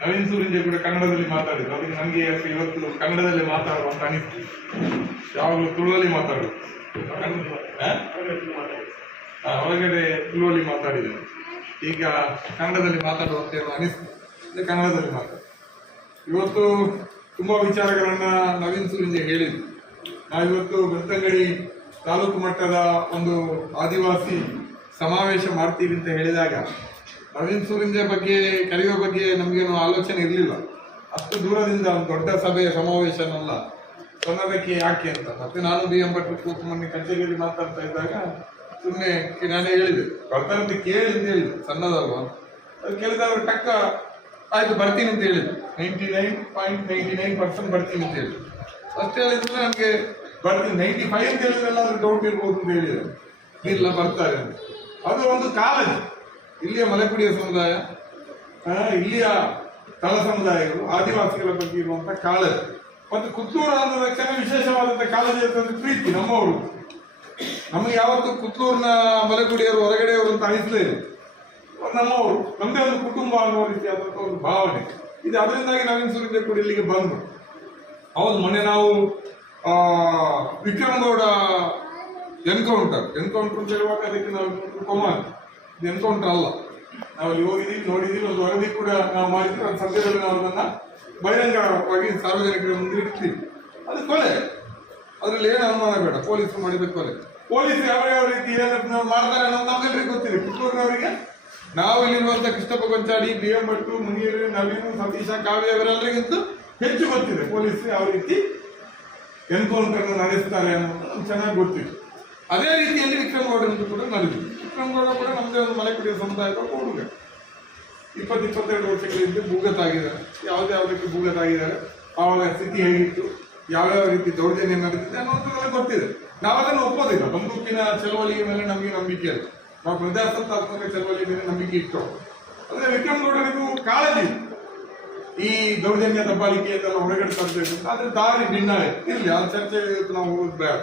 ನವೀನ್ ಸೂರಿಂಜೆ ಕೂಡ ಕನ್ನಡದಲ್ಲಿ ಮಾತಾಡಿದ್ರು. ಅದಕ್ಕೆ ನನಗೆ ಇವತ್ತು ಕನ್ನಡದಲ್ಲಿ ಮಾತಾಡುವ ಅಂತ ಅನಿಸ್ತು. ಯಾವಾಗಲೂ ತುಳುವಲ್ಲಿ ಮಾತಾಡುದು. ಹೊರಗಡೆ ತುಳುವಲ್ಲಿ ಮಾತಾಡಿದ್ರು. ಈಗ ಕನ್ನಡದಲ್ಲಿ ಮಾತಾಡುವಂತೆ ಅನಿಸ್ತು. ಕನ್ನಡದಲ್ಲಿ ಮಾತಾಡ ಇವತ್ತು ತುಂಬಾ ವಿಚಾರಗಳನ್ನ ನವೀನ್ ಸೂರಿಂಜೆ ಹೇಳಿದ್ರು. ನಾವಿವತ್ತು ಬೆಳ್ತಂಗಡಿ ತಾಲೂಕು ಮಟ್ಟದ ಒಂದು ಆದಿವಾಸಿ ಸಮಾವೇಶ ಮಾಡ್ತೀವಿ ಅಂತ ಹೇಳಿದಾಗ ನವೀನ್ ಸೂರಿಂಜೆ ಬಗ್ಗೆ ಕರೆಯುವ ಬಗ್ಗೆ ನಮಗೇನು ಆಲೋಚನೆ ಇರಲಿಲ್ಲ. ಅಷ್ಟು ದೂರದಿಂದ ಒಂದು ದೊಡ್ಡ ಸಭೆಯ ಸಮಾವೇಶನಲ್ಲ ಸಣ್ಣದಕ್ಕೆ ಯಾಕೆ ಅಂತ. ಮತ್ತೆ ನಾನು ಬಿ ಎಂ ಭಟ್ರು ಕೂತು ಕಚೇರಿಯಲ್ಲಿ ಮಾತಾಡ್ತಾ ಇದ್ದಾಗ ಸುಮ್ಮನೆ ನಾನೇ ಹೇಳಿದೆ. ಬರ್ತಾರಂತ ಕೇಳಿ ಅಂತ ಹೇಳಿದೆ, ಸಣ್ಣದಲ್ವ? ಅದು ಕೇಳಿದಾಗ ಟಕ್ಕ ಆಯ್ತು, ಬರ್ತೀನಿ ಅಂತ ಹೇಳಿದ್ರು ninety nine point ninety nine percent ಬರ್ತೀನಿ ಅಂತ ಹೇಳಿದ್ರು ಅಷ್ಟು ಹೇಳಿದ್ರೆ ನನಗೆ ಬರ್ತೀನಿ. ನೈಂಟಿ ಫೈವ್ ಅಂತ ಹೇಳಿದ್ರೆಲ್ಲ ಡೌಟ್ ಇರ್ಬೋದು ಅಂತ ಹೇಳಿದ್ರು ಇಲ್ಲ, ಬರ್ತಾರೆ ಅಂತ. ಅದು ಒಂದು ಕಾಳಜಿ ಇಲ್ಲಿಯ ಮಲೆಕುಡಿಯ ಸಮುದಾಯ ಇಲ್ಲಿಯ ತಳ ಸಮುದಾಯಗಳು, ಆದಿವಾಸಿಗಳ ಬಗ್ಗೆ ಇರುವಂತಹ ಕಾಳಜಿ. ಮತ್ತು ಕುತ್ತೂರು ಆದ ತಕ್ಷಣ ವಿಶೇಷವಾದಂತಹ ಕಾಳಜಿ ಅಂತಂದ್ರೆ ಪ್ರೀತಿ ನಮ್ಮವರು. ನಮಗೆ ಯಾವತ್ತು ಕುತ್ತೂರಿನ ಮಲೆಗುಡಿಯವರು ಹೊರಗಡೆಯವರು ಅಂತ ಅನಿಸಲೇ ಇಲ್ಲ. ನಮ್ಮವರು. ನಮ್ಮದೇ ಒಂದು ಕುಟುಂಬ ಅನ್ನೋ ರೀತಿಯಾದಂತಹ ಒಂದು ಭಾವನೆ. ಇದು ಅದರಿಂದಾಗಿ ನವೀನ್ ಸುರೇಂದ್ರ ಕೂಡ ಇಲ್ಲಿಗೆ ಬಂದು ಹೌದು, ಮೊನ್ನೆ ನಾವು ವಿಕ್ರಮ್ ಗೌಡ ಎನ್ಕೌಂಟರ್. ಎನ್ಕೌಂಟರ್ ಅಂತ ಹೇಳುವಾಗ ಅದಕ್ಕೆ ನಾವು ಕೊಮಾನ್ ಇದು ಎನ್ಕೌಂಟರ್ ಅಲ್ಲ ನಾವು ಅಲ್ಲಿ ಹೋಗಿದ್ದೀವಿ ನೋಡಿದ್ದೀವಿ ಒಂದು ವರದಿ ಕೂಡ ನಾವು ಮಾಡಿದ್ವಿ. ಅದು ಸದ್ಯದಲ್ಲಿ ನಾವು ಅದನ್ನ ಬಹಿರಂಗವಾಗಿ ಸಾರ್ವಜನಿಕರ ಮುಂದೆ ಇಡ್ತೀವಿ. ಅದು ಕೊಲೆ. ಅದ್ರಲ್ಲಿ ಏನು ಅನುಮಾನ ಬೇಡ. ಪೊಲೀಸರು ಮಾಡಿದ ಕೊಲೆ. ಪೊಲೀಸರು ಯಾವ ಯಾವ ರೀತಿ ನಾವು ಮಾಡ್ತಾರೆ ಅನ್ನೋದು ನಮ್ಗೆಲ್ಲರಿಗೂ ಗೊತ್ತಿದೆ. ಪುತ್ತೂರಿನವರಿಗೆ ನಾವು ಇಲ್ಲಿರುವಂಥ ಕೃಷ್ಣಪ್ಪ ಗೊಂಚಾಡಿ ಬಿ ಎಂ ಭಟ್ಟು ಮುನಿಯರು, ನವೀನ್, ಸತೀಶ, ಕಾವ್ಯ ಇವರೆಲ್ಲರಿಗಿಂತ ಹೆಚ್ಚು ಗೊತ್ತಿದೆ. ಪೊಲೀಸರು ಯಾವ ರೀತಿ ಎನ್ಕೌಂಟರ್ ನಡೆಸ್ತಾರೆ ಅನ್ನೋದು ಚೆನ್ನಾಗಿ ಗೊತ್ತಿದೆ. ಅದೇ ರೀತಿಯಲ್ಲಿ ವಿಕ್ರಮ್ ಕೂಡ ನಡೆದಿದೆ. ಗೌಡ ಕೂಡ ನಮ್ಮದೇ ಒಂದು ಮಲೆ ಕುಡಿಯೋ ಸಮುದಾಯದ ಹುಡುಗ ಇಪ್ಪತ್ತು, ಇಪ್ಪತ್ತೆರಡು ವರ್ಷಗಳಿಂದ ಭೂಗತಾಗಿದ್ದಾರೆ ಯಾವುದೇ ಯಾವುದಕ್ಕೆ ಭೂಗತಾಗಿದ್ದಾರೆ ಆವಾಗ ಸ್ಥಿತಿ ಹೇಗಿತ್ತು, ಯಾವ್ಯಾವ ರೀತಿ ದೌರ್ಜನ್ಯ ನಡೆದಿದೆ ಅನ್ನೋದು ನಮಗೆ ಗೊತ್ತಿದೆ. ನಾವು ಅದನ್ನು ಒಪ್ಪೋದಿಲ್ಲ. ಬಂದೂಕಿನ ಚಳವಳಿಯ ಮೇಲೆ ನಮಗೆ ನಂಬಿಕೆ ಇಲ್ಲ. ನಾವು ಪ್ರಜಾಸತ್ತಾತ್ಮಕ ಚಳವಳಿಯ ಮೇಲೆ ನಂಬಿಕೆ ಇಟ್ಟು. ಅಂದ್ರೆ ವಿಕ್ರಮ್ ಗೌಡರಿಗೂ ಕಾಳಜಿ. ಈ ದೌರ್ಜನ್ಯ ದಬ್ಬಾಳಿಕೆ ಅಂತ ಹೊರಗಡೆ ತರಬೇಕು. ಆದರೆ ದಾರಿ ಭಿನ್ನ ಇರಲಿ, ಆ ಚರ್ಚೆ ನಾವು ಹೋಗೋದು ಬೇಡ.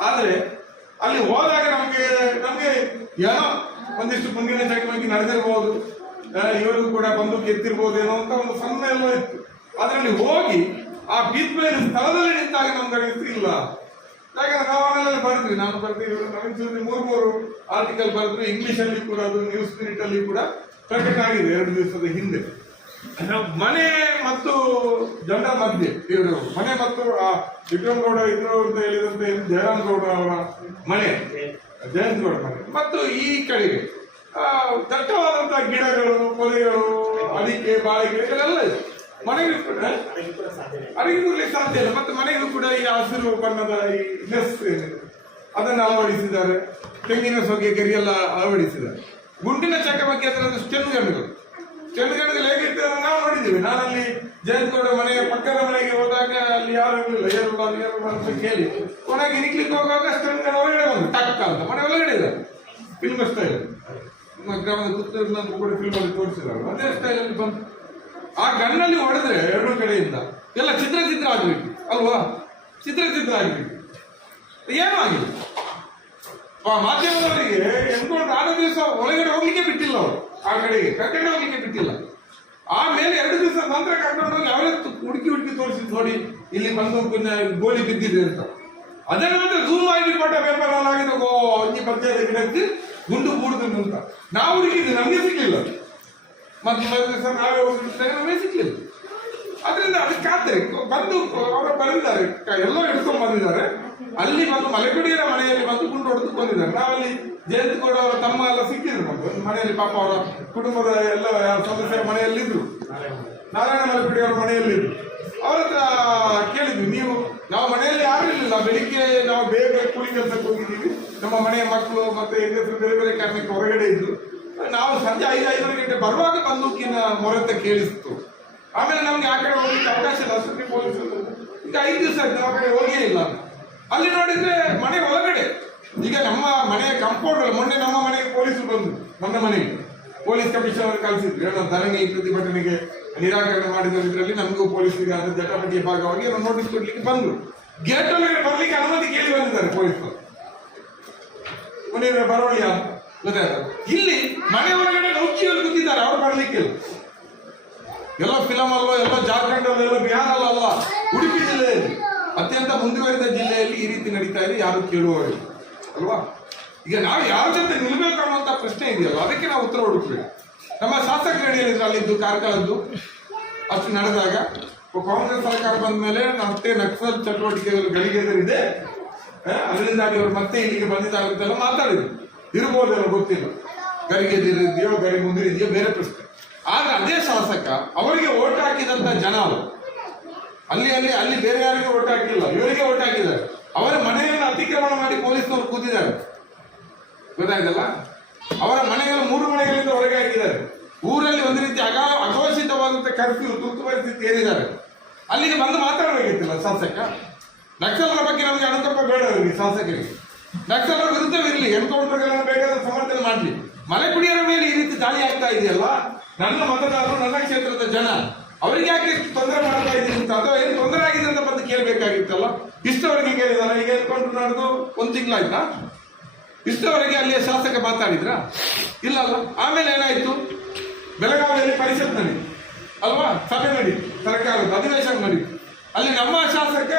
ಆದ್ರೆ ಅಲ್ಲಿ ಹೋದಾಗ ನಮಗೆ ನಮಗೆ ಏನೋ ಒಂದಿಷ್ಟು ಮುಂದಿನ ಚಟುವಟಿಕೆ ನಡೆದಿರಬಹುದು ಇವರು ಕೂಡ ಬಂದು ಗೆದ್ದಿರ್ಬೋದೇನೋ ಏನೋ ಅಂತ ಒಂದು ಸಣ್ಣ ಎಲ್ಲ ಇತ್ತು. ಅದರಲ್ಲಿ ಹೋಗಿ ಆ ಬಿದ್ಮೇಲೆ ಸ್ಥಳದಲ್ಲಿ ನಿಂತಾಗ ನಮ್ಗೆ ಅನಿಸ್ತು ಇಲ್ಲ. ಯಾಕಂದ್ರೆ ನಾವು ಆಮೇಲೆ ಬರೆದ್ವಿ ನಾನು ಬರ್ತೀವಿ ನವೀನ್ ಸೂರಿ ಮೂರು ಮೂರು ಆರ್ಟಿಕಲ್ ಬರೆದ್ರು ಇಂಗ್ಲಿಷ್ ಅಲ್ಲಿ ಕೂಡ ಅದು ನ್ಯೂಸ್ ಪ್ರಿಂಟಲ್ಲಿ ಕೂಡ ಪ್ರಕಟ ಆಗಿದೆ ಎರಡು ದಿವಸದ ಹಿಂದೆ. ಮನೆ ಮತ್ತು ಜಂಡ ಮಧ್ಯೆ, ಇವರು. ಮನೆ ಮತ್ತು ಆ ವಿಕ್ರಮ್ ಗೌಡ ಇದ್ರು ಅಂತ ಹೇಳಿದಂತೆ ಜಯರಾಮ್ ಗೌಡ ಅವರ ಮನೆ. ಜಯಂತ್ ಗೌಡ ಮನೆ. ಮತ್ತು ಈ ಕಡೆಗೆ ದಟ್ಟವಾದಂತಹ ಗಿಡಗಳು ಪೊದೆಗಳು ಅಡಿಕೆ ಬಾಳೆ ಗಿಡಗಳೆಲ್ಲ ಇದೆ. ಮನೆಗೂ ಕೂಡ ಅಡಿಗೆ ಸಾಧ್ಯ ಇಲ್ಲ. ಮತ್ತೆ ಮನೆಗೂ ಕೂಡ ಈ ಹಸಿರು ಬಣ್ಣದ ಈ ನೆಸ್ ಅದನ್ನು ಅಳವಡಿಸಿದ್ದಾರೆ. ತೆಂಗಿನ ಸೊಗೆ ಗರಿಯೆಲ್ಲ ಅಳವಡಿಸಿದ್ದಾರೆ. ಗುಂಡಿನ ಚಕಮಕಿ ಅದರ ಒಂದು ಹೇಗಿರ್ತದೆ ಅಂತ ನಾವು ನೋಡಿದ್ದೀವಿ ನಾನಲ್ಲಿ ಜಯಂತ್ಗೌಡ ಮನೆಯ ಪಕ್ಕದ ಮನೆಗೆ ಹೋದಾಗ ಅಲ್ಲಿ ಯಾರು ಇರಲಿಲ್ಲ. ಏನು ಬಾ ಏನು ಬಾ ಅಂತ ಕೇಳಿ ಕೊನೆಗೆ ಇರಿಕ್ಲಿಕ್ಕೆ ಹೋಗುವಾಗ ಚೆನ್ನುಗಣ್ಣ ಒಳಗಡೆ ಬಂದು ಟಕ್ ಅಂತ. ಮನೆ ಒಳಗಡೆ ಇದೆ ಫಿಲ್ಮ್ ಸ್ಟೈಲ್ ನಮ್ಮ ಗ್ರಾಮದ ಪುತ್ತೂರಿನ ಕೂಡ ಫಿಲ್ಮ್ ಅಲ್ಲಿ ತೋರಿಸಿದ್ರು ಅದೇ ಸ್ಟೈಲ್ ಅಲ್ಲಿ ಬಂತು. ಆ ಗಣ್ಣಲ್ಲಿ ಹೊಡೆದ್ರೆ ಎರಡು ಕಡೆಯಿಂದ ಎಲ್ಲ ಚಿತ್ರ ಚಿತ್ರ ಆಗಬೇಕು ಅಲ್ವಾ? ಚಿತ್ರ ಚಿತ್ರ ಆಗಬೇಕು ಏನೂ ಆಗಿಲ್ಲ. ಮಾಧ್ಯಮದವರಿಗೆ ಎನ್ಕೊಂಡು ಆರು ದಿವಸ ಒಳಗಡೆ ಹೋಗ್ಲಿಕ್ಕೆ ಬಿಟ್ಟಿಲ್ಲ ಅವರು. ಆ ಕಡೆಗೆ, ಕರ್ಕೊಂಡು ಹೋಗ್ಲಿಕ್ಕೆ ಬಿಟ್ಟಿಲ್ಲ. ಆಮೇಲೆ ಎರಡು ದಿವಸ ನಂತರ ಕರ್ಕೊಂಡು ಹೋಗಿ ಅವರೇ ಹುಡುಕಿ ಹುಡುಕಿ ತೋರಿಸಿ ನೋಡಿ, ಇಲ್ಲಿ ಬಂದು ಗೋಲಿ ಬಿದ್ದಿದೆ ಅಂತ. ಅದೇ ನಂತರ ಜೂಮ್ ಕೊಟ್ಟ ಪೇಪರ್ ಅಲ್ಲಿ ಆಗಿದೆ ಒಂಜಿ ಪಂಚಾಯತ್ ಗಿಡಕ್ಕೆ ಗುಂಡು ಕೂಡುದು ಅಂತ. ನಾವು ಹುಡುಕಿದ್ವಿ, ನಮಗೆ ಸಿಗ್ಲಿಲ್ಲ. ಮತ್ತೆ ದಿವಸ ನಾವೇ ಹೋಗಿದ್ದಾಗ ನಮಗೆ ಸಿಗ್ಲಿಲ್ಲ. ಅದರಿಂದ ಅದಕ್ಕೆ ಬಂದು, ಅವರು ಬರೆದಿದ್ದಾರೆ ಎಲ್ಲ ಹಿಡ್ಕೊಂಡು ಬಂದಿದ್ದಾರೆ. ಅಲ್ಲಿ ಬಂದು ಮಲೆಗುಡಿಯರ ಮನೆಯಲ್ಲಿ ಬಂದು ಗುಂಡು ಹೊಡೆದು ಕೊಂದಿದ್ದಾರೆ ನಾವಲ್ಲಿ ಜಯಂತಿ ಗೌಡ ಅವರ ತಮ್ಮ ಎಲ್ಲ ಸಿಕ್ಕಿದ್ರು ನಮ್ಗೆ ಮನೆಯಲ್ಲಿ ಪಾಪ ಅವರ ಕುಟುಂಬದ ಎಲ್ಲ ಸದಸ್ಯರ ಮನೆಯಲ್ಲಿದ್ದರು ನಾರಾಯಣ ಮಲೆಗುಡಿ ಅವರ ಮನೆಯಲ್ಲಿದ್ದರು ಅವ್ರ ಹತ್ರ ಕೇಳಿದ್ವಿ, ನೀವು ನಾವು ಮನೆಯಲ್ಲಿ ಯಾರು ಇರಲಿಲ್ಲ. ಬೆಳಿಗ್ಗೆ ನಾವು ಬೇಗ ಕೂಲಿ ಕೆಲಸಕ್ಕೆ ಹೋಗಿದ್ದೀವಿ. ನಮ್ಮ ಮನೆಯ ಮಕ್ಕಳು ಮತ್ತೆ ಹೆಂಗಸರು ಬೇರೆ ಬೇರೆ ಕಾರಣಕ್ಕೆ ಹೊರಗಡೆ ಇದ್ರು. ನಾವು ಸಂಜೆ ಐದು, ಐದೂವರೆ ಗಂಟೆ ಬರುವಾಗ ಬಂದೂಕಿನ ಮೊರತೆ ಕೇಳಿಸ್ತು. ಆಮೇಲೆ ನಮ್ಗೆ ಆ ಕಡೆ ಹೋಗ್ಲಿಕ್ಕೆ ಅವಕಾಶ ಇಲ್ಲ. ಸುದ್ದಿ ಪೊಲೀಸರು ಈಗ ಐದು ದಿವಸ ಆಯ್ತು ನಾವು ಕಡೆ ಹೋಗೇ ಇಲ್ಲ ಅಲ್ಲಿ ನೋಡಿದ್ರೆ ಮನೆ ಒಳಗಡೆ. ಈಗ ನಮ್ಮ ಮನೆಯ ಕಾಂಪೌಂಡ್ ಮೊನ್ನೆ ನಮ್ಮ ಮನೆಗೆ ಪೊಲೀಸರು ಬಂದ್ರು. ನನ್ನ ಮನೆಗೆ. ಪೊಲೀಸ್ ಕಮಿಷನರ್ ಕಳಿಸಿದ್ರು. ಏನೋ ಧರಣಿ ಪ್ರತಿಭಟನೆಗೆ ನಿರಾಕರಣೆ ಮಾಡಿದ್ರಲ್ಲಿ ನಮಗೂ ಪೊಲೀಸರಿಗೆ ಅದರ ಜಟಾಪಟಿಯ ಭಾಗವಾಗಿ ಏನೋ ನೋಟಿಸ್ ಕೊಡ್ಲಿಕ್ಕೆ ಬಂದರು. ಗೇಟ್ ಬರ್ಲಿಕ್ಕೆ ಅನುಮತಿ ಕೇಳಿ ಬಂದಿದ್ದಾರೆ ಪೊಲೀಸರು ಮನೆಯವರ ಬರೋಳಿಯ ಗೊತ್ತಾಯ್ತು? ಇಲ್ಲಿ ಮನೆ ಒಳಗಡೆ ನೌಕಿಯಲ್ಲಿ ಕೂತಿದ್ದಾರೆ, ಅವ್ರು ಬರ್ಲಿಕ್ಕೆ. ಎಲ್ಲ ಫಿಲಮ್ ಅಲ್ವಾ? ಎಲ್ಲ ಜಾರ್ಖಂಡ್ ಅಲ್ಲ ಎಲ್ಲ ಬಿಹಾರ ಅಲ್ಲ ಉಡುಪಿ ಜಿಲ್ಲೆಯಲ್ಲಿ. ಅತ್ಯಂತ ಮುಂದುವರಿದ ಜಿಲ್ಲೆಯಲ್ಲಿ ಈ ರೀತಿ ನಡೀತಾ ಇದೆ, ಯಾರು ಕೇಳುವವರು ಅಲ್ವಾ? ಈಗ ನಾವು ಯಾರ ಜೊತೆ ನಿಲ್ಬೇಕು ಅನ್ನುವಂತ ಪ್ರಶ್ನೆ ಇದೆಯಲ್ಲ, ಅದಕ್ಕೆ ನಾವು ಉತ್ತರ ಹುಡುಕ್ಬೇಕು. ನಮ್ಮ ಶಾಸಕರು ಹೇಳಿದ್ರು ಅಲ್ಲಿದ್ದು ಕಾರ್ಕಳದ್ದು. ಅಷ್ಟು ನಡೆದಾಗ ಕಾಂಗ್ರೆಸ್ ಸರ್ಕಾರ ಬಂದ ಮೇಲೆ ಮತ್ತೆ ನಕ್ಸಲ್ ಚಟುವಟಿಕೆಗಳು ಗಳಿಗೆದರಿದೆ ಅದರಿಂದಾಗಿ ಅವರು ಮತ್ತೆ ಇಲ್ಲಿಗೆ ಬಂದಿದ್ದಾರೆ ಮಾತಾಡಿದ್ರು. ಇರ್ಬೋದೇನೋ ಗೊತ್ತಿಲ್ಲ. ಗರಿಗೆದಿರಿದೆಯೋ ಗರಿ ಮುಂದಿರಿದೆಯೋ, ಬೇರೆ ಪ್ರಶ್ನೆ. ಆದ್ರೆ ಅದೇ ಶಾಸಕ ಅವರಿಗೆ ಓಟ್ ಹಾಕಿದಂತ ಜನ ಅವರು ಅಲ್ಲಿ ಅಲ್ಲಿ ಅಲ್ಲಿ ಬೇರೆ ಯಾರಿಗೂ ಓಟ್ ಹಾಕಿಲ್ಲ ಇವರಿಗೆ ಓಟ್ ಹಾಕಿದ್ದಾರೆ ಅವರ ಮನೆಯನ್ನು ಅತಿಕ್ರಮಣ ಮಾಡಿ ಪೊಲೀಸ್ನವರು ಕೂತಿದ್ದಾರೆ. ಗೊತ್ತಾಯ್ತಲ್ಲ? ಅವರ ಮನೆಯಲ್ಲಿ ಮೂರು ಮನೆಗಳಿಂದ ಹೊರಗೆ ಹಾಕಿದ್ದಾರೆ ಊರಲ್ಲಿ ಒಂದು ರೀತಿ ಅಗಾ ಅಘೋಷಿತವಾದಂತ ಕರ್ಫ್ಯೂ, ತುರ್ತು ಪರಿಸ್ಥಿತಿ ಏನಿದ್ದಾರೆ? ಅಲ್ಲಿಗೆ ಬಂದು ಮಾತಾಡಬೇಕಿತ್ತಲ್ಲ ಶಾಸಕ? ನಕ್ಸಲರ ಬಗ್ಗೆ ನಮಗೆ ಅನುಕಂಪ ಬೇಡ ಅವರಿಗೆ ಶಾಸಕರಿಗೆ. ನಕ್ಸಲರ ವಿರುದ್ಧವಿರಲಿ, ಎನ್ಕೌಂಟರ್ಗಳನ್ನು ಬೇಕಾದ್ರೆ ಸಮರ್ಥನೆ ಮಾಡಲಿ. ಮನೆ ಕುಡಿಯರ ಮೇಲೆ ಈ ರೀತಿ ದಾಳಿ ಆಗ್ತಾ ಇದೆಯಲ್ಲ? ನನ್ನ ಮತದಾರರು, ನನ್ನ ಕ್ಷೇತ್ರದ ಜನ ಅವರಿಗೆ ಯಾಕೆ ತೊಂದರೆ ಮಾಡ್ತಾ ಇದ್ದೀನಿ ಅಂತ? ಅಥವಾ ಏನು ತೊಂದರೆ ಆಗಿದೆ ಅಂತ ಬಂದು ಕೇಳಬೇಕಾಗಿತ್ತಲ್ಲ? ಇಷ್ಟವರೆಗೆ ಕೇಳಿದಾರ? ಈಗ ಎನ್ಕೌಂಟರ್ ನಡೆದು ಒಂದು ತಿಂಗಳಾಯ್ತಾ? ಇಷ್ಟವರೆಗೆ ಅಲ್ಲಿಯ ಶಾಸಕ ಮಾತಾಡಿದ್ರ? ಇಲ್ಲ ಅಲ್ಲ. ಆಮೇಲೆ ಏನಾಯ್ತು? ಬೆಳಗಾವಿಯಲ್ಲಿ ಪರಿಷತ್ ನಡೀತು. ಅಲ್ವಾ? ಸಭೆ ನಡೀತು. ಸರ್ಕಾರದ ಅಧಿವೇಶನ ನಡೀತು. ಅಲ್ಲಿ ನಮ್ಮ ಶಾಸಕ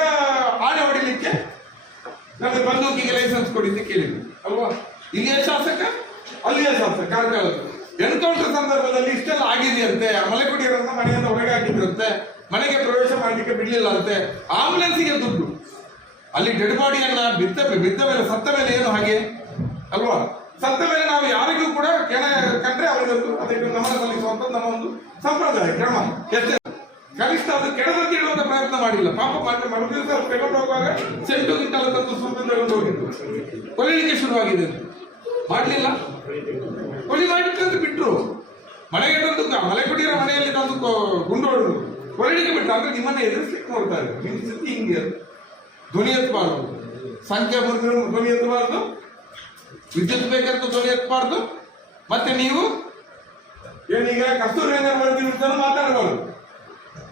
ಆಣೆ ಹೊಡಿಲಿಕ್ಕೆ ನನಗೆ ಬಂದೂಕಿಗೆ ಲೈಸೆನ್ಸ್ ಕೊಡಿ ಅಂತ ಕೇಳಿದ್ರು. ಅಲ್ವಾ? ಇಲ್ಲಿಯ ಶಾಸಕ, ಅಲ್ಲಿಯ ಶಾಸಕ ಕಾರ್ಕಳದ ಎನ್ಕೌಂಟರ್ ಸಂದರ್ಭದಲ್ಲಿ ಇಷ್ಟೆಲ್ಲ ಆಗಿದೆಯಂತೆ. ಮಲೆಕುಡಿಯರನ್ನ ಮನೆಯಿಂದ ಹೊರಗೆ ಹಾಕಿದ್ರಂತೆ. ಮನೆಗೆ ಪ್ರವೇಶ ಮಾಡಲಿಕ್ಕೆ ಬಿಡ್ಲಿಲ್ಲ ಅಂತೆ. ಆಂಬುಲೆನ್ಸಿಗೆ ದುಡ್ಡು. ಅಲ್ಲಿ ಡೆಡ್ ಬಾಡಿಯನ್ನ ಬಿದ್ದ ಬಿದ್ದ ಮೇಲೆ, ಸತ್ತ ಮೇಲೆ ಏನು ಹಾಗೆ? ಅಲ್ವಾ? ಸತ್ತ ಮೇಲೆ ನಾವು ಯಾರಿಗೂ ಕೂಡ ಕೆಣ ಕಂಡ್ರೆ ಅವರಿಗೊಂದು, ಅದಕ್ಕೆ ನಮನ ಸಲ್ಲಿಸುವಂತ ನಮ್ಮ ಒಂದು ಸಂಪ್ರದಾಯ, ಕ್ರಮ. ಎಷ್ಟೇ ಕನಿಷ್ಠ ಅದು ಕೆಡದಂತೆ ಇಡುವಂತ ಪ್ರಯತ್ನ ಮಾಡಿಲ್ಲ. ಪಾಪ ಮಾತ್ರ ಮರುದಿವಸ ತಗೊಂಡು ಹೋಗುವಾಗ ಸೆಂಟು ಗಿಂಟಲ್ಲ ತಂದು ಸುಟ್ಟು ತಗೊಂಡು ಹೋಗಿದ್ದು ಕೊಲ್ಲಲಿಕ್ಕೆ ಶುರುವಾಗಿದೆ. ಮಾಡ್ಲಿಲ್ಲ ಕೊಲಿ ಮಾಡಿಟ್ಟು ಅಂತ ಬಿಟ್ರು ಮನೆಗೆ ತಂದು ಕ- ಮಲೆ ಕುಡಿಯರ ಮನೆಯಲ್ಲಿ ತಂದು ಗುಂಡೋಡು ಕೊಲ್ಲಿಲಿಕ್ಕೆ ಬಿಟ್ಟು, ಅಂದ್ರೆ ನಿಮ್ಮನ್ನ ಎದುರಿಸ್ಲಿಕ್ಕೆ ನೋಡ್ತಾರೆ ನಿಮ್ಮ ಸ್ಥಿತಿ ಹಿಂಗೆ. ಧ್ವನಿ ಎತ್ತಬಾರ್ದು. ಸಂಖ್ಯೆ ಮುರಿದ್ರು ಧ್ವನಿ ಎತ್ಬಾರ್ದು ವಿದ್ಯುತ್ ಬೇಕಂತ ಧ್ವನಿ ಎತ್ತಬಾರ್ದು. ಮತ್ತೆ ನೀವು? ಏನೀಗ ಕಸ್ತೂರಿ ಬರ್ತೀನಿ ಅಂತ ಮಾತಾಡಬಾರ್ದು.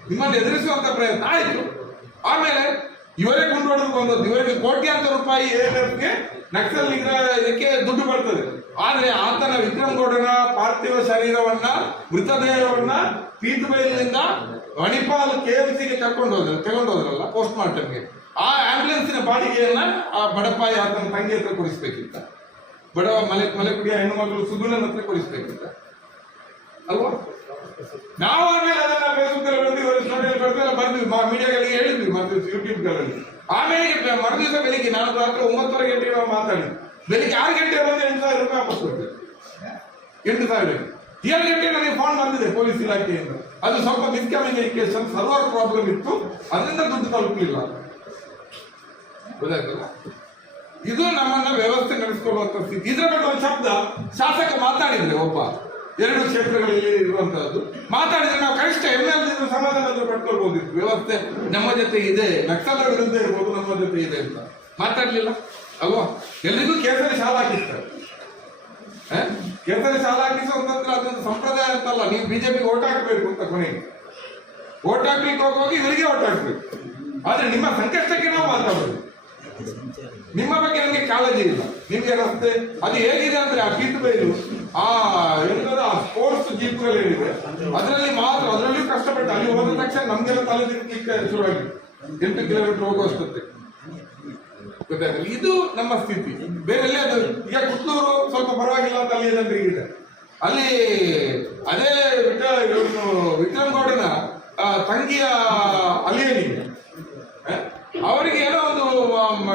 ನಿಮ್ಮನ್ನು ಎದುರಿಸುವಂತ ಪ್ರಯತ್ನ. ಆಯ್ತು. ಆಮೇಲೆ ಇವರೇ ಗುಂಡು ಹೊಡೆದು ಬಂದದ್ದು. ಇವರಿಗೆ ಕೋಟ್ಯಾಂತರ ರೂಪಾಯಿ ALF-ಗೆ ನಕ್ಸಲ್ ಇದಕ್ಕೆ ದುಡ್ಡು ಬರ್ತದೆ. ಆದ್ರೆ ಆತನ ವಿಕ್ರಮ್ ಗೌಡನ ಪಾರ್ಥಿವ ಶರೀರವನ್ನ, ಮೃತದೇಹವನ್ನ ಪೀಠಬೈಲಿನಿಂದ ಮಣಿಪಾಲ್ ಕೆಎಂಸಿಗೆ ಕರ್ಕೊಂಡು ಹೋದ್ರು ತಗೊಂಡು ತಗೊಂಡೋದ್ರಲ್ಲ ಪೋಸ್ಟ್ ಮಾರ್ಟಮ್ಗೆ ಆ ಆಂಬ್ಯುಲೆನ್ಸಿನ ಬಾಡಿಗೆಯನ್ನ ಆ ಬಡಪಾಯಿ ಆತನ ತಂಗಿ ಹತ್ರ ಕೊಡಿಸ್ಬೇಕಿತ್ತ. ಬಡವ ಮಲೆ ಮಲೆಕುಡಿಯ ಹೆಣ್ಣು ಮಕ್ಕಳು ಸುಗುಲನ ಹತ್ರ ಕೊಡಿಸ್ಬೇಕಿತ್ತ. ಅಲ್ವಾ? ನಾವು ಆಮೇಲೆ ಅದನ್ನ ಫೇಸ್ಬುಕ್ ಬರ್ತೀವಿ ಮೀಡಿಯಾಗಳಿಗೆ ಹೇಳಿದ್ವಿ ಮತ್ತೆ ಯೂಟ್ಯೂಬ್ಗಳಲ್ಲಿ. ಆಮೇಲೆ ಮರುದಿವಸ ಬೆಳಿಗ್ಗೆ ನಾನು ರಾತ್ರಿ ಒಂಬತ್ತುವರೆ ಗಂಟೆಗೆ ನಾವು ಮಾತಾಡಿದ್ವಿ. ಬೆಳಿಗ್ಗೆ ಆರು ಗಂಟೆ ಬಂದು ಎಂಟು ಸಾವಿರ ರೂಪಾಯಿ ವಾಪಸ್ ಕೊಡ್ತೇವೆ. ಎಂಟು ಸಾವಿರ ಏಳು ಗಂಟೆ ನನಗೆ ಫೋನ್ ಬಂದಿದೆ ಪೊಲೀಸ್ ಇಲಾಖೆಯಿಂದ ಅದು ಸ್ವಲ್ಪ ಮಿಸ್ಕಮ್ಯುನಿಕೇಶನ್ ಸರ್ವರ್ ಪ್ರಾಬ್ಲಮ್ ಇತ್ತು. ಅದರಿಂದ ದುಡ್ಡು ತಲುಪಲಿಲ್ಲ. ಗೊತ್ತಾಯ್ತಲ್ಲ? ಇದು ನಮ್ಮನ್ನ ವ್ಯವಸ್ಥೆ ನಡೆಸಿಕೊಳ್ಳುವಂತ ಸ್ಥಿತಿ. ಇದರ ಬಗ್ಗೆ ಒಂದು ಶಬ್ದ. ಶಾಸಕ ಮಾತಾಡಿದ್ರೆ ಒಬ್ಬ. ಎರಡು ಕ್ಷೇತ್ರಗಳಲ್ಲಿ ಇರುವಂತಹದ್ದು. ಮಾತಾಡಿದ್ರೆ ನಾವು ಕನಿಷ್ಠ ಎಂ ಎಲ್ ಸಮಾಧಾನ ಪಡ್ಕೊಳ್ಬಹುದಿತ್ತು ವ್ಯವಸ್ಥೆ ನಮ್ಮ ಜೊತೆ ಇದೆ. ನಕ್ಸಲ ವಿರುದ್ಧ ಇರ್ಬೋದು, ನಮ್ಮ ಜೊತೆ ಇದೆ ಅಂತ. ಮಾತಾಡ್ಲಿಲ್ಲ? ಅಲ್ವಾ ಎಲ್ರಿಗೂ ಕೇಸರಿ ಶಾಲ ಹಾಕಿಸ್ತಾರೆ? ಕೇಸರಿ ಶಾಲ ಹಾಕಿಸುವಂತಂದ್ರೆ ಅದೊಂದು ಸಂಪ್ರದಾಯ ಅಂತಲ್ಲ, ನೀವು ಬಿಜೆಪಿಗೆ ಓಟ್ ಹಾಕಬೇಕು ಅಂತ ಕೊನೆಗೆ. ಓಟ್ ಹಾಕ್ಲಿಕ್ಕೆ ಹೋಗುವಾಗ ಇವರಿಗೆ ಓಟ್ ಹಾಕ್ಬೇಕು. ಆದ್ರೆ ನಿಮ್ಮ ಸಂಕಷ್ಟಕ್ಕೆ ನಾವು ಮಾತಾಡೋದು ನಿಮ್ಮ ಬಗ್ಗೆ ನನಗೆ ಕಾಳಜಿ ಇಲ್ಲ. ನಿಮ್ಗೆ ರಸ್ತೆ, ಅದು ಹೇಗಿದೆ ಅಂದ್ರೆ ಆ ಕಿಟ್ ಬೈಲು ಆ ಏನಂದ್ರೆ ಆ ಸ್ಪೋರ್ಟ್ಸ್ ಏನಿದೆ ಅದರಲ್ಲಿ ಮಾತ್ರ ಅದರಲ್ಲಿ ಕಷ್ಟಪಟ್ಟು, ಅಲ್ಲಿ ಹೋದ ತಕ್ಷಣ ನಮ್ಗೆಲ್ಲ ತಲೆ ತಿರುಗಲಿಕ್ಕೆ ಶುರುವಾಗಿದೆ. ಎಂಟು ಕಿಲೋಮೀಟರ್ ಹೋಗುವಷ್ಟೊತ್ತೆ ಗೊತ್ತಾಯ್ತಲ್ಲ ಇದು ನಮ್ಮ ಸ್ಥಿತಿ. ಬೇರೆ ಎಲ್ಲೇ ಅದು ಈಗ ಕುತ್ತೂರು ಸ್ವಲ್ಪ ಪರವಾಗಿಲ್ಲ ಅಂತ ಅಲ್ಲಿ ಏನಂದ್ರೆ ಈಗ. ಅಲ್ಲಿ ಅದೇ ವಿಠ ಇವ್ನು ವಿಕ್ರಮ್ ಗೌಡನ ತಂಗಿಯ ಅಲ್ಲಿ ಆ, ಅವರಿಗೆ ಏನೋ ಒಂದು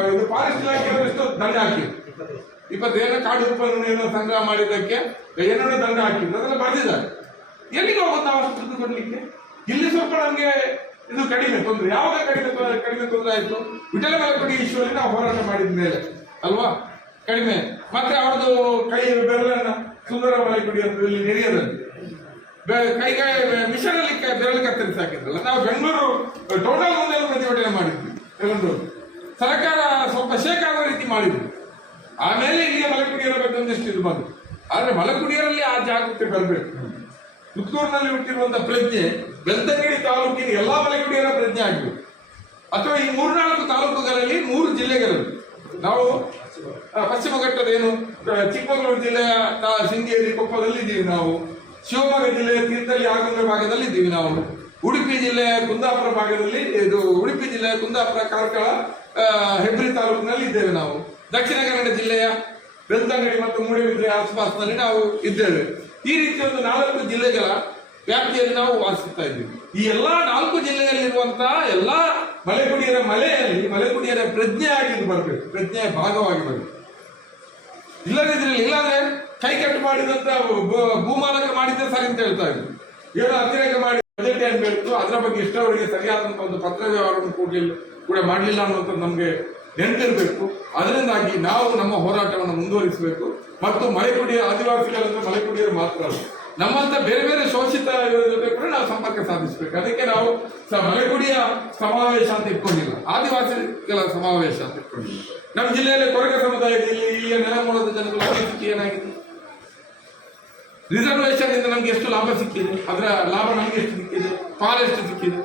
ಇದು ಫಾರೆಸ್ಟ್ ಇಲಾಖೆಯವರು ಎಷ್ಟೋ ದಂಡ ಹಾಕಿದ್ರು. ಇಪ್ಪತ್ತೇನೋ ಕಾಡು ಉತ್ಪನ್ನ ಏನೋ ಸಂಗ್ರಹ ಮಾಡಿದ್ದಕ್ಕೆ ಏನೋ ದಂಡ ಹಾಕಿದ್ರು. ಅದೆಲ್ಲ ಬರೆದಿದ್ದಾರೆ. ಎಲ್ಲಿಗೆ ಹೋಗುತ್ತೆ ದುಡ್ಡು ಕೊಡ್ಲಿಕ್ಕೆ? ಇಲ್ಲಿ ಸ್ವಲ್ಪ ನಮಗೆ ಇದು ಕಡಿಮೆ ತೊಂದರೆ. ಯಾವಾಗ ಕಡಿಮೆ ಕಡಿಮೆ ತೊಂದರೆ ಆಯ್ತು? ವಿಠಲ ಮಲಕುಡಿ ಇಶ್ಯೂಲ್ಲಿ ನಾವು ಹೋರಾಟ ಮಾಡಿದ ಮೇಲೆ, ಅಲ್ವಾ? ಕಡಿಮೆ. ಮತ್ತೆ ಅವ್ರದ್ದು ಕೈ ಬೆರಳನ್ನ ಸುಂದರ ಮಲಕುಡಿ ಅಂತ ಇಲ್ಲಿ ನೆರೆಯದಲ್ಲಿ ಬೆ- ಕೈ ಕೈ ಮಿಷನ್ ಅಲ್ಲಿ ಬೆರಳು ಕತ್ತರಿಸಿ ಹಾಕಿದ್ರಲ್ಲ, ನಾವು ಬೆಂಗಳೂರು ಟೋಟಲ್ ಒಂದೆಲ್ಲ ಪ್ರತಿಭಟನೆ ಮಾಡಿದ್ವಿ, ಬೆಂಗಳೂರು. ಸರ್ಕಾರ ಸ್ವಲ್ಪ ಶೇಖಾಗುವ ರೀತಿ ಮಾಡಿದ್ವಿ. ಆಮೇಲೆ ಇಲ್ಲಿಯ ಮಲಕುಡಿಯರ ಬಗ್ಗೆ ಒಂದಿಷ್ಟು ಇದು ಬಂತು. ಆದ್ರೆ ಮಲಕುಡಿಯರಲ್ಲಿ ಆ ಜಾಗೃತಿ ಬರಬೇಕು. ಪುತ್ತೂರಿನಲ್ಲಿ ಹುಟ್ಟಿರುವಂತಹ ಪ್ರಜ್ಞೆ, ಬೆಳ್ತಂಗಡಿ ತಾಲೂಕಿನ ಎಲ್ಲಾ ಮಲಕುಡಿಯರ ಪ್ರಜ್ಞೆ ಆಗಬೇಕು ಅಥವಾ ಈ ಮೂರ್ನಾಲ್ಕು ತಾಲೂಕುಗಳಲ್ಲಿ ಮೂರು ಜಿಲ್ಲೆಗಳು. ನಾವು ಪಶ್ಚಿಮ ಘಟ್ಟದ ಏನು ಚಿಕ್ಕಮಗಳೂರು ಜಿಲ್ಲೆಯ ಶೃಂಗೇರಿ ಕೊಪ್ಪದಲ್ಲಿ ಇದ್ದೀವಿ ನಾವು. ಶಿವಮೊಗ್ಗ ಜಿಲ್ಲೆಯ ತೀರ್ಥಹಳ್ಳಿ, ಆಗುಂಬೆ ಭಾಗದಲ್ಲಿ ಇದ್ದೀವಿ ನಾವು. ಉಡುಪಿ ಜಿಲ್ಲೆಯ ಕುಂದಾಪುರ ಭಾಗದಲ್ಲಿ, ಇದು ಉಡುಪಿ ಜಿಲ್ಲೆಯ ಕುಂದಾಪುರ ಕಾರ್ಕಳ ಹೆಬ್ರಿ ತಾಲೂಕಿನಲ್ಲಿ ಇದ್ದೇವೆ ನಾವು. ದಕ್ಷಿಣ ಕನ್ನಡ ಜಿಲ್ಲೆಯ ಬೆಳ್ತಂಗಡಿ ಮತ್ತು ಮೂಡಿಬಿದ್ರೆ ಆಸುಪಾಸಿನಲ್ಲಿ ನಾವು ಇದ್ದೇವೆ. ಈ ರೀತಿ ಒಂದು ನಾಲ್ಕು ಜಿಲ್ಲೆಗಳ ವ್ಯಾಪ್ತಿಯಲ್ಲಿ ನಾವು ವಾಸಿಸ್ತಾ ಇದ್ದೀವಿ. ಈ ಎಲ್ಲಾ ನಾಲ್ಕು ಜಿಲ್ಲೆಯಲ್ಲಿರುವಂತಹ ಎಲ್ಲಾ ಮಲೆಕುಡಿಯರ ಮಲೆಯಲ್ಲಿ ಮಲೆಕುಡಿಯರ ಪ್ರಜ್ಞೆ ಆಗಿದ್ದು ಬರಬೇಕು. ಪ್ರಜ್ಞೆಯ ಭಾಗವಾಗಿ ಬರಬೇಕು. ಇಲ್ಲದಿದ್ರೆ ಇಲ್ಲಾಂದ್ರೆ ಕೈ ಕಟ್ಟು ಮಾಡಿದಂತ ಭೂಮಾಲಕ ಮಾಡಿದ್ದೆ ಸರಿ ಅಂತ ಹೇಳ್ತಾ ಇದ್ರು. ಏನೋ ಅತಿರೇಕ ಮಾಡಿ ಬಜೆಟ್ ಏನ್ ಬೇಕು ಅದರ ಬಗ್ಗೆ ಇಷ್ಟವರಿಗೆ ಸರಿಯಾದಂತ ಒಂದು ಪತ್ರ ವ್ಯವಹಾರವನ್ನು ಕೂಡಲಿಲ್ಲ ಕೂಡ ಮಾಡಲಿಲ್ಲ ಅನ್ನುವಂಥದ್ದು ನಮಗೆ ನೆನಪಿರಬೇಕು. ಅದರಿಂದಾಗಿ ನಾವು ನಮ್ಮ ಹೋರಾಟವನ್ನು ಮುಂದುವರಿಸಬೇಕು. ಮತ್ತು ಮಲೆಕುಡಿಯ ಆದಿವಾಸಿಗಳಂದ್ರೆ ಮಲೆಕುಡಿಯರು ಮಾತ್ರ ಅಲ್ಲ. ನಮ್ಮಂತ ಬೇರೆ ಬೇರೆ ಶೋಷಿತ ಜೊತೆ ಕೂಡ ನಾವು ಸಂಪರ್ಕ ಸಾಧಿಸಬೇಕು. ಅದಕ್ಕೆ ನಾವು ಮಲೆಕುಡಿಯ ಸಮಾವೇಶ ಅಂತ ಇಟ್ಕೊಂಡಿಲ್ಲ. ಆದಿವಾಸಿಗಳ ಸಮಾವೇಶ ಅಂತ ಇಟ್ಕೊಂಡಿಲ್ಲ. ನಮ್ಮ ಜಿಲ್ಲೆಯಲ್ಲಿ ಕೊರಗ ಸಮುದಾಯದಲ್ಲಿ ಇಲ್ಲಿಯ ನೆಲಮೂಲದ ಜನಗಳ ಪರಿಸ್ಥಿತಿ ಏನಾಗಿದೆ? ರಿಸರ್ವೇಶನ್ ಇಂದ ನಮ್ಗೆ ಎಷ್ಟು ಲಾಭ ಸಿಕ್ಕಿದೆ? ಅದರ ಲಾಭ ನಮ್ಗೆ ಎಷ್ಟು ಸಿಕ್ಕಿದೆ? ಪಾಲ್ ಎಷ್ಟು ಸಿಕ್ಕಿದೆ?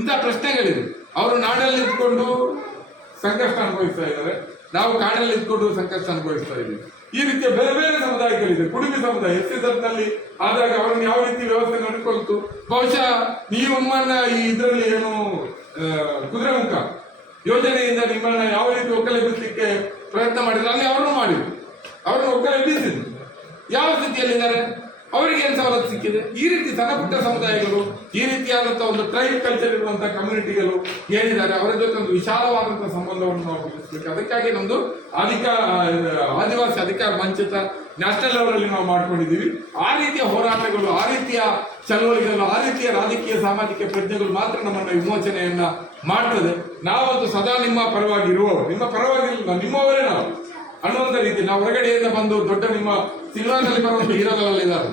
ಇಂತಹ ಪ್ರಶ್ನೆಗಳಿದೆ ಅವರು ನಾಡಲ್ಲಿ ಇದ್ಕೊಂಡು ಸಂಕಷ್ಟ ಅನುಭವಿಸ್ತಾ ಇದ್ದಾರೆ. ನಾವು ಕಾಡಲ್ಲಿ ಇದ್ಕೊಂಡು ಸಂಕಷ್ಟ ಅನುಭವಿಸ್ತಾ ಇದ್ದೀವಿ. ಈ ರೀತಿಯ ಬೇರೆ ಬೇರೆ ಸಮುದಾಯಗಳಿದೆ. ಕುಡುಬಿ ಸಮುದಾಯ, ಎಸ್ನಲ್ಲಿ ಆದಾಗ ಅವರನ್ನು ಯಾವ ರೀತಿ ವ್ಯವಸ್ಥೆ ನಡ್ಕೊಳ್ತು? ಬಹುಶಃ ನಿಮ್ಮನ್ನ ಈ ಇದರಲ್ಲಿ ಏನು ಕುದುರೆಮುಖ ಯೋಜನೆಯಿಂದ ನಿಮ್ಮನ್ನ ಯಾವ ರೀತಿ ಒಕ್ಕಲೆಬ್ಬಿಸಲಿಕ್ಕೆ ಪ್ರಯತ್ನ ಮಾಡಿದ್ರು? ಅಲ್ಲಿ ಅವರನ್ನು ಮಾಡಿದ್ರು. ಅವರನ್ನು ಒಕ್ಕಲೆಬ್ಬಿಸಿದ್ರು ಯಾವ ಸ್ಥಿತಿಯಲ್ಲಿದ್ದಾರೆ? ಅವರಿಗೆ ಏನು ಸವಲತ್ತು ಸಿಕ್ಕಿದೆ? ಈ ರೀತಿ ಸಣ್ಣ ಪುಟ್ಟ ಸಮುದಾಯಗಳು, ಈ ರೀತಿಯಾದಂತಹ ಒಂದು ಟ್ರೈಬ್ ಕಲ್ಚರ್ ಇರುವಂತಹ ಕಮ್ಯುನಿಟಿಗಳು ಏನಿದ್ದಾರೆ, ಅವರ ಜೊತೆ ಒಂದು ವಿಶಾಲವಾದಂತಹ ಸಂಬಂಧವನ್ನು ನಾವು ಬೆಳೆಸಬೇಕು. ಅದಕ್ಕಾಗಿ ನಮ್ದು ಅಧಿಕಾರ ಆದಿವಾಸಿ ಅಧಿಕಾರ ವಂಚಿತ ನ್ಯಾಷನಲ್ ಲೆವೆಲಲ್ಲಿ ನಾವು ಮಾಡ್ಕೊಂಡಿದ್ದೀವಿ. ಆ ರೀತಿಯ ಹೋರಾಟಗಳು, ಆ ರೀತಿಯ ಚಳವಳಿಗಳು, ಆ ರೀತಿಯ ರಾಜಕೀಯ, ಸಾಮಾಜಿಕ ಪ್ರಜ್ಞೆಗಳು ಮಾತ್ರ ನಮ್ಮನ್ನು ವಿಮೋಚನೆಯನ್ನ ಮಾಡ್ತದೆ. ನಾವಂತೂ ಸದಾ ನಿಮ್ಮ ಪರವಾಗಿ ಇರುವವರು. ನಿಮ್ಮ ಪರವಾಗಿ ನಿಮ್ಮವರೇ ನಾವು ಅನ್ನುವಂಥ ರೀತಿ. ನಾವು ಹೊರಗಡೆಯಿಂದ ಬಂದು ದೊಡ್ಡ ನಿಮ್ಮ ಸಿನಿಮಾದಲ್ಲಿ ಬರುವಂತಹ ಹೀರೋಗಳಲ್ಲಿ ಇದ್ದಾರೆ.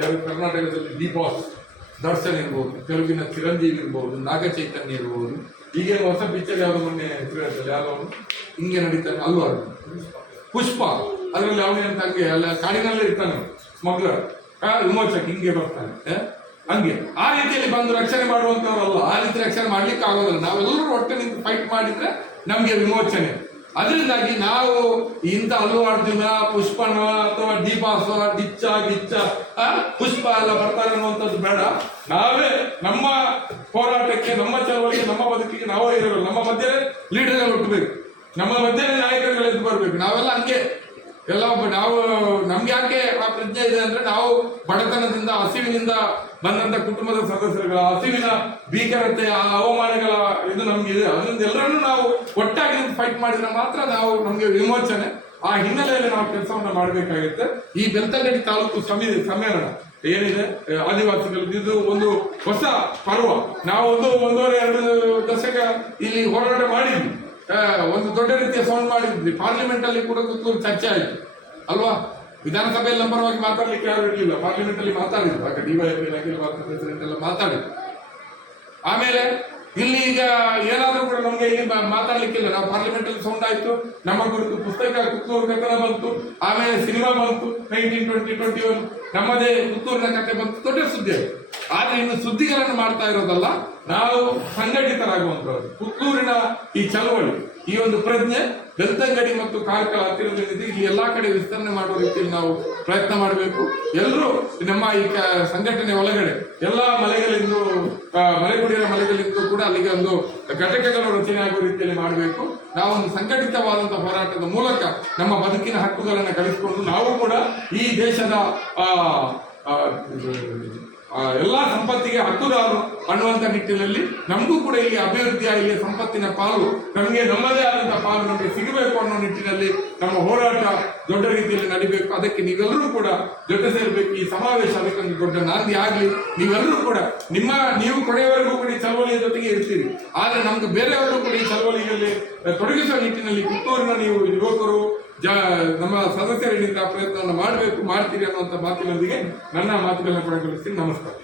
ಯಾರು ಕರ್ನಾಟಕದಲ್ಲಿ ದೀಪಾಸ್ ದರ್ಶನ್ ಇರ್ಬೋದು, ತೆಲುಗಿನ ಚಿರಂಜೀವಿ ಇರ್ಬೋದು ನಾಗ ಚೈತನ್ಯ ಇರ್ಬೋದು. ಈಗೇನು ಹೊಸ ಪಿಕ್ಚರ್ ಯಾವ್ದು ಮೊನ್ನೆ ಹೆಸರು ಯಾವ್ದೋ ಹಿಂಗೆ ನಡೀತಾನೆ ಅಲ್ವಾ ಪುಷ್ಪ. ಅದರಲ್ಲಿ ಅವನೇನು ಹಂಗೆ, ಅಲ್ಲ, ಕಾಡಿನಲ್ಲೇ ಇರ್ತಾನೆ ಸ್ಮಗ್ಲರ್. ವಿಮೋಚಕ್, ಹಿಂಗೆ ಬರ್ತಾನೆ? ಹಂಗೆ. ಆ ರೀತಿಯಲ್ಲಿ ಬಂದು ರಕ್ಷಣೆ ಮಾಡುವಂತವರಲ್ಲ ಆ ರೀತಿ ರಕ್ಷಣೆ ಮಾಡ್ಲಿಕ್ಕೆ ಆಗೋದಿಲ್ಲ ನಾವೆಲ್ಲರೂ ಒಟ್ಟೆ ನಿಂತು ಫೈಟ್ ಮಾಡಿದ್ರೆ ನಮಗೆ ವಿಮೋಚನೆ. ಅದರಿಂದಾಗಿ ನಾವು ಇಂಥ ಅಲ್ಲು ಅರ್ಜುನ ಪುಷ್ಪನ ಅಥವಾ ಡಿಪಾಸ ಡಿಚ್ಚ, ಗಿಚ್ಚ ಪುಷ್ಪ ಎಲ್ಲ ಬರ್ತಾರೆ ಅನ್ನುವಂಥದ್ದು ಬೇಡ. ನಾವೇ ನಮ್ಮ ಹೋರಾಟಕ್ಕೆ, ನಮ್ಮ ಚಳವಳಿಗೆ, ನಮ್ಮ ಬದುಕಿಗೆ ನಾವೇ ಇರಬೇಕು ನಮ್ಮ ಮಧ್ಯೆ ಲೀಡರ್ಗಳು ಹುಟ್ಟಬೇಕು. ನಮ್ಮ ಮಧ್ಯೆ ನಾಯಕರುಗಳು ಎದ್ದು ಬರಬೇಕು. ನಾವೆಲ್ಲ ಹಂಗೆ. ಎಲ್ಲ ನಾವು, ನಮ್ಗೆ ಯಾಕೆ ಆ ಪ್ರಜ್ಞೆ ಇದೆ ಅಂದ್ರೆ ನಾವು ಬಡತನದಿಂದ, ಹಸಿವಿನಿಂದ ಬಂದಂತ ಕುಟುಂಬದ ಸದಸ್ಯರುಗಳ, ಹಸಿವಿನ ಭೀಕರತೆ ಆ ಅವಮಾನಗಳ ಇದು ನಮ್ಗೆ ಇದೆ. ಅದರಿಂದ ಎಲ್ಲರನ್ನೂ ನಾವು ಒಟ್ಟಾಗಿ ಫೈಟ್ ಮಾಡಿದ್ರೆ ಮಾತ್ರ ನಾವು ನಮ್ಗೆ ವಿಮೋಚನೆ. ಆ ಹಿನ್ನೆಲೆಯಲ್ಲಿ ನಾವು ಕೆಲಸವನ್ನ ಮಾಡಬೇಕಾಗುತ್ತೆ. ಈ ಬೆಳ್ತಂಗಡಿ ತಾಲೂಕು ಸಮಿ ಸಮ್ಮೇಳನ ಏನಿದೆ ಆದಿವಾಸಿಗಳು, ಇದು ಒಂದು ಹೊಸ ಪರ್ವ. ನಾವು ಒಂದು ಒಂದೂವರೆ, ಎರಡು ದಶಕ ಇಲ್ಲಿ ಹೋರಾಟ ಮಾಡಿದ್ವಿ. ಒಂದು ದೊಡ್ಡ ರೀತಿಯ ಸೌಂಡ್ ಮಾಡಿದ್ವಿ. ಪಾರ್ಲಿಮೆಂಟ್ ಅಲ್ಲಿ ಕೂಡ ಕೂತ್ಕೊಂಡು ಚರ್ಚೆ ಆಯಿತು. ಅಲ್ವಾ? ವಿಧಾನಸಭೆಯಲ್ಲಿ ನಂಬರವಾಗಿ ಮಾತಾಡ್ಲಿಕ್ಕೆ ಯಾರು ಇರಲಿಲ್ಲ. ಪಾರ್ಲಿಮೆಂಟ್ ಅಲ್ಲಿ ಮಾತಾಡಿದ್ರು. ಆಗ ಡಿವೈಎಫ್ ಅಖಿಲ ಭಾರತ ಪ್ರೆಸಿಡೆಂಟ್ ಎಲ್ಲ ಮಾತಾಡಿದ್ರು. ಆಮೇಲೆ ಇಲ್ಲಿ ಈಗ ಏನಾದ್ರೂ ಕೂಡ ನಮಗೆ ಇಲ್ಲಿ ಮಾತಾಡ್ಲಿಕ್ಕೆ ಇಲ್ಲ. ನಾವು ಪಾರ್ಲಿಮೆಂಟ್ ಅಲ್ಲಿ ಸೌಂಡ್ ಆಯ್ತು. ನಮ್ಮ ಕುರಿತು ಪುಸ್ತಕ ಕುತ್ತೂರು ಕಥನ ಬಂತು. ಆಮೇಲೆ ಸಿನಿಮಾ ಬಂತು. ನೈನ್ಟೀನ್ ಟ್ವೆಂಟಿ ಟ್ವೆಂಟಿ ಒನ್ ನಮ್ಮದೇ ಪುತ್ತೂರಿನ ಕಥೆ ಬಂತು. ದೊಡ್ಡ ಸುದ್ದಿ ಆದ್ರೆ ಇನ್ನು ಸುದ್ದಿಗಳನ್ನು ಮಾಡ್ತಾ ಇರೋದಲ್ಲ. ನಾವು ಸಂಘಟಿತರಾಗುವಂತಹದ್ದು ಪುತ್ತೂರಿನ ಈ ಚಳವಳಿ, ಈ ಒಂದು ಪ್ರಜ್ಞೆ ಬೆಳ್ತಂಗಡಿ ಮತ್ತು ಕಾರ್ಕಳ ಹತ್ತಿರದಲ್ಲಿದೆ. ಇಲ್ಲಿ ಎಲ್ಲಾ ಕಡೆ ವಿಸ್ತರಣೆ ಮಾಡುವ ರೀತಿಯಲ್ಲಿ ನಾವು ಪ್ರಯತ್ನ ಮಾಡಬೇಕು. ಎಲ್ಲರೂ ನಮ್ಮ ಈ ಸಂಘಟನೆ ಒಳಗಡೆ, ಎಲ್ಲಾ ಮಲೆಗಳಿಂದ ಮಲೆಗುಡಿಯರ ಮಲೆಗಳಿಂದ ಕೂಡ ಅಲ್ಲಿಗೆ ಒಂದು ಘಟಕಗಳು ರಚನೆ ಆಗುವ ರೀತಿಯಲ್ಲಿ ಮಾಡಬೇಕು. ನಾವೊಂದು ಸಂಘಟಿತವಾದಂತಹ ಹೋರಾಟದ ಮೂಲಕ ನಮ್ಮ ಬದುಕಿನ ಹಕ್ಕುಗಳನ್ನು ಗಳಿಸಿಕೊಂಡು ನಾವು ಕೂಡ ಈ ದೇಶದ ಎಲ್ಲಾ ಸಂಪತ್ತಿಗೆ ಹಕ್ಕುದಾರರು ಅನ್ನುವಂತ ನಿಟ್ಟಿನಲ್ಲಿ ನಮಗೂ ಕೂಡ ಇಲ್ಲಿ ಅಭಿವೃದ್ಧಿಯ ಇಲ್ಲಿ ಸಂಪತ್ತಿನ ಪಾಲು, ನಮಗೆ ನಮ್ಮದೇ ಆದಂತಹ ಪಾಲು ನಮಗೆ ಸಿಗಬೇಕು ಅನ್ನೋ ನಿಟ್ಟಿನಲ್ಲಿ ನಮ್ಮ ಹೋರಾಟ ದೊಡ್ಡ ರೀತಿಯಲ್ಲಿ ನಡಿಬೇಕು. ಅದಕ್ಕೆ ನೀವೆಲ್ಲರೂ ಕೂಡ ಜೊತೆ ಸೇರಬೇಕು. ಈ ಸಮಾವೇಶ ಅದಕ್ಕೊಂದು ದೊಡ್ಡ ನಾಂದಿ ಆಗಲಿ. ನೀವೆಲ್ಲರೂ ಕೂಡ ನಿಮ್ಮ, ನೀವು ಕೊನೆಯವರೆಗೂ ಕೂಡ ಈ ಚಳವಳಿಯ ಜೊತೆಗೆ ಇರ್ತೀರಿ. ಆದ್ರೆ ನಮ್ಗೆ ಬೇರೆಯವರು ಕೂಡ ಈ ಚಳವಳಿಯಲ್ಲಿ ತೊಡಗಿಸುವ ನಿಟ್ಟಿನಲ್ಲಿ ಪುತ್ತೂರಿನ ನೀವು ಯುವಕರು ಜ ನಮ್ಮ ಸದಸ್ಯರಿಂದ ಪ್ರಯತ್ನವನ್ನು ಮಾಡಬೇಕು ಮಾಡ್ತೀರಿ ಅನ್ನುವಂಥ ಮಾತಿನೊಂದಿಗೆ ನನ್ನ ಮಾತುಗಳನ್ನ ಕೊನೆಗೊಳಿಸ್ತೀನಿ. ನಮಸ್ಕಾರ.